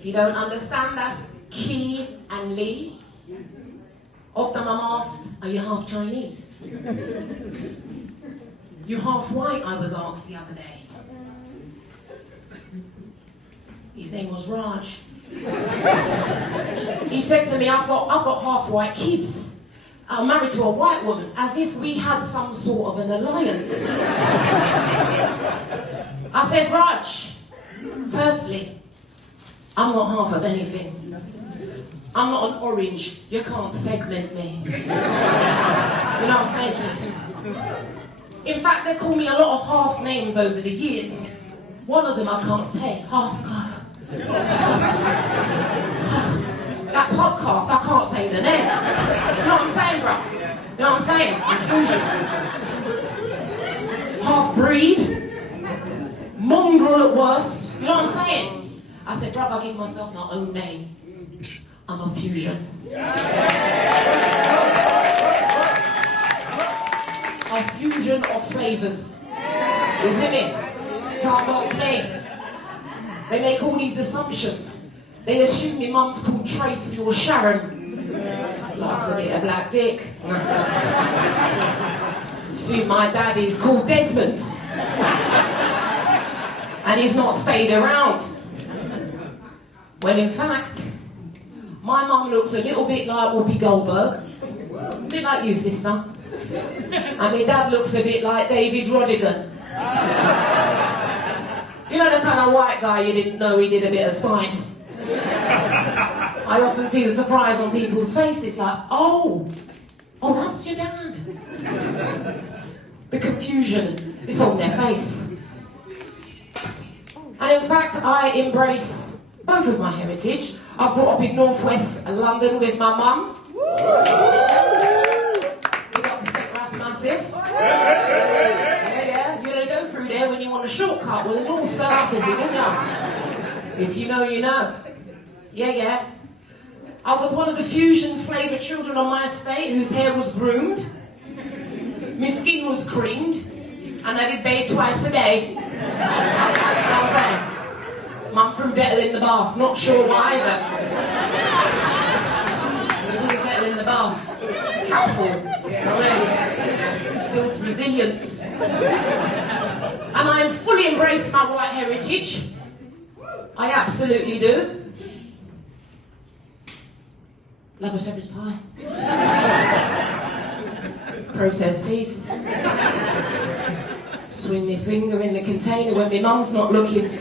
If you don't understand, that's Keeley and Lee. Often I'm asked, are you half Chinese? You half white, I was asked the other day. His name was Raj. He said to me, I've got half white kids. I'm married to a white woman, as if we had some sort of an alliance. I said, Raj, firstly, I'm not half of anything. I'm not an orange. You can't segment me. You know what I'm saying, sis? In fact, they call me a lot of half names over the years. One of them I can't say. Half God. That podcast, I can't say the name. You know what I'm saying, bro? You know what I'm saying? Inclusion. Half breed. Mongrel at worst. You know what I'm saying? I said, bruv, I give myself my own name. I'm a fusion. A fusion of flavours. You see me? Can't box me. They make all these assumptions. They assume my mum's called Tracy or Sharon. Likes a bit of black dick. Assume my daddy's called Desmond. And he's not stayed around. When in fact, my mum looks a little bit like Whoopi Goldberg. A bit like you, sister. And my dad looks a bit like David Rodigan. You know the kind of white guy you didn't know he did a bit of spice? I often see the surprise on people's faces, like, oh, that's your dad. The confusion is on their face. And in fact, I embrace both of my heritage. I grew up in northwest London with my mum. We got the Setras Massive. Yeah, you're going to go through there when you want a shortcut with a north south busy, don't you? If you know, you know. Yeah. I was one of the fusion flavoured children on my estate whose hair was groomed, my skin was creamed, and I did bathe twice a day. You know what I'm saying? Mum threw Dettol in the bath, not sure why, but there was always Dettol in the bath. Helpful, you know what I mean? Builds resilience. And I fully embrace my white heritage. I absolutely do. Love a shepherd's pie. Processed peas. Swing my finger in the container when my mum's not looking.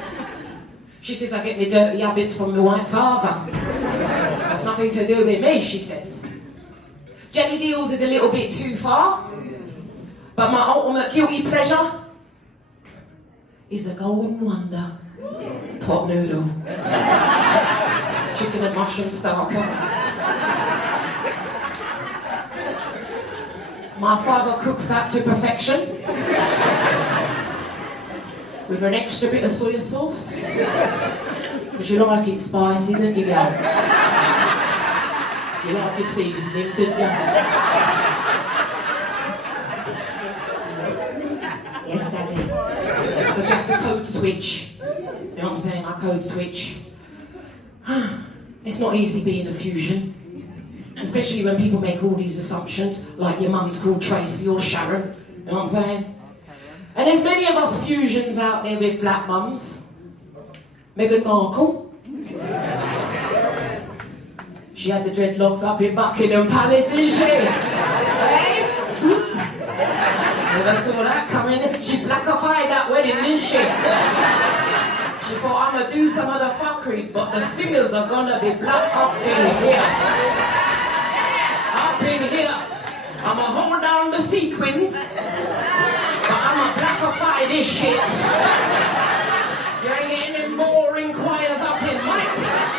She says I get my dirty habits from my white father. That's nothing to do with me, she says. Jelly deals is a little bit too far, but my ultimate guilty pleasure is a golden wonder pot noodle. Chicken and mushroom starker. My father cooks that to perfection. With an extra bit of soy sauce. Because you like it spicy, don't you, girl? You like your seasoning, don't you? Yes, Daddy. Because you have to code switch. You know what I'm saying? I code switch. It's not easy being a fusion. Especially when people make all these assumptions, like your mum's called Tracy or Sharon. You know what I'm saying? And there's many of us fusions out there with black mums. Meghan Markle. She had the dreadlocks up in Buckingham Palace, didn't she? Hey? Never saw that coming. She blackified that wedding, didn't she? She thought, I'm gonna do some of the fuckeries, but the singers are gonna be black up in here. Up in here. I'm gonna hold down the sequins. I'ma blackify this shit. You ain't getting any more inquires up in my tits.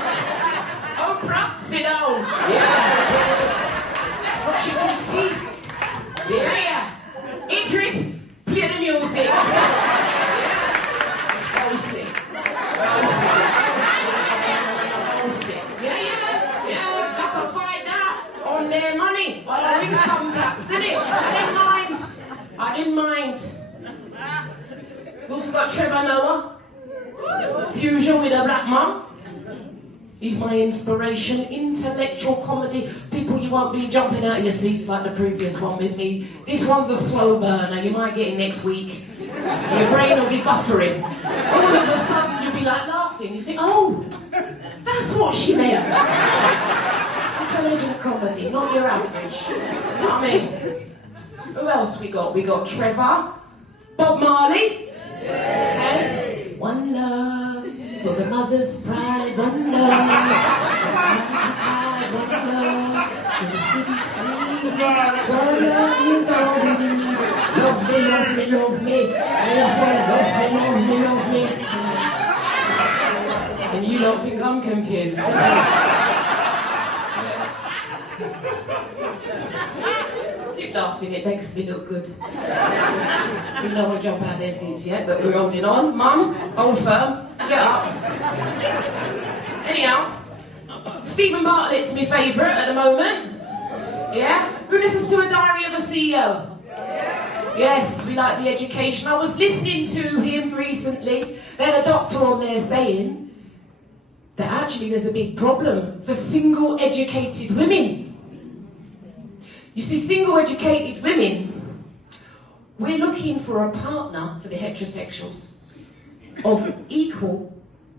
Oprah, sit down. Yeah. What she wants is. Yeah. Idris, play the music. Yeah. Yeah. Blackify that on their money. On their income tax, innit? I didn't mind. We also got Trevor Noah. Fusion with a black mum. He's my inspiration, intellectual comedy. People, you won't be jumping out of your seats like the previous one with me. This one's a slow burner. You might get it next week. Your brain will be buffering. All of a sudden, you'll be like laughing. You think, oh, that's what she meant. Intelligent comedy, not your average. You know what I mean? Who else we got? We got Trevor, Bob Marley, and One Love for the mother's pride. One love, one love for the city streets. One love is all we need. Love me, love me, love me. Yes, love me, love me, love me. And you don't think I'm confused, do you? Keep laughing, it makes me look good. See, no one jump out of their seats yet, but we're holding on. Mum, hold firm, get up. Anyhow, Stephen Bartlett's my favourite at the moment. Yeah? Who listens to A Diary of a CEO? Yes, we like the education. I was listening to him recently. They had a doctor on there saying that actually there's a big problem for single educated women. You see, single educated women, we're looking for a partner for the heterosexuals of equal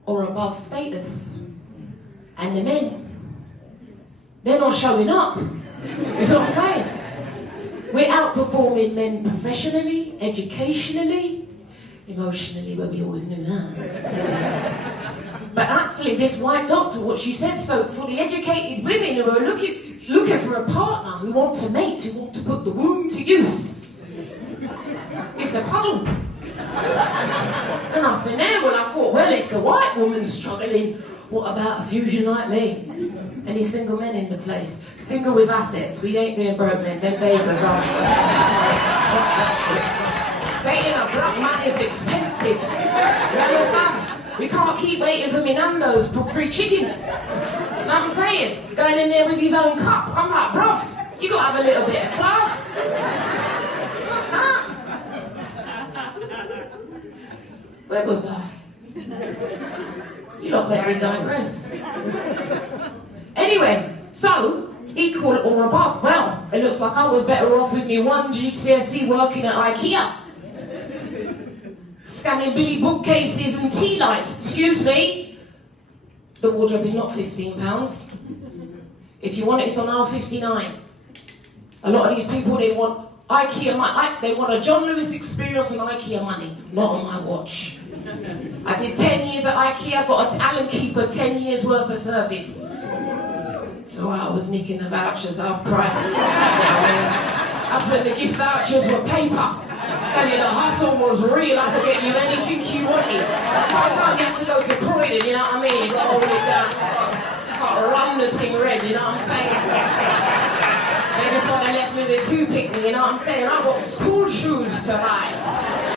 or above status. And the men, they're not showing up. You see what I'm saying? We're outperforming men professionally, educationally, emotionally, well, we always knew that. But actually, this white doctor, what she said, so for the educated women who are looking for a partner, who want to mate, who want to put the womb to use, it's a puddle. And I think there, well, I thought, well, if the white woman's struggling, what about a fusion like me? Any single men in the place? Single with assets. We ain't doing broke men. Them days are done. Dating a black man is expensive. You understand? We can't keep waiting for Nando's for free chickens. You know what I'm saying? Going in there with his own cup. I'm like, bruv, you got to have a little bit of class. Where was I? You lot better digress. Anyway, so, equal or above. Well, it looks like I was better off with me one GCSE working at IKEA. Scanning Billy bookcases and tea lights. Excuse me. The wardrobe is not £15. If you want it, it's on aisle 59. A lot of these people, they want IKEA money. They want a John Lewis experience and IKEA money. Not on my watch. I did 10 years at IKEA, got a talent keeper, 10 years worth of service. So I was nicking the vouchers half price. That's when the gift vouchers were paper. Tell you, the hustle was real. I could get you anything you wanted. Sometimes you had to go to Croydon, you know what I mean? You got to hold it down. You can't run the thing red, you know what I'm saying? Maybe before they left me with 2 pick me, you know what I'm saying? I got school shoes to buy.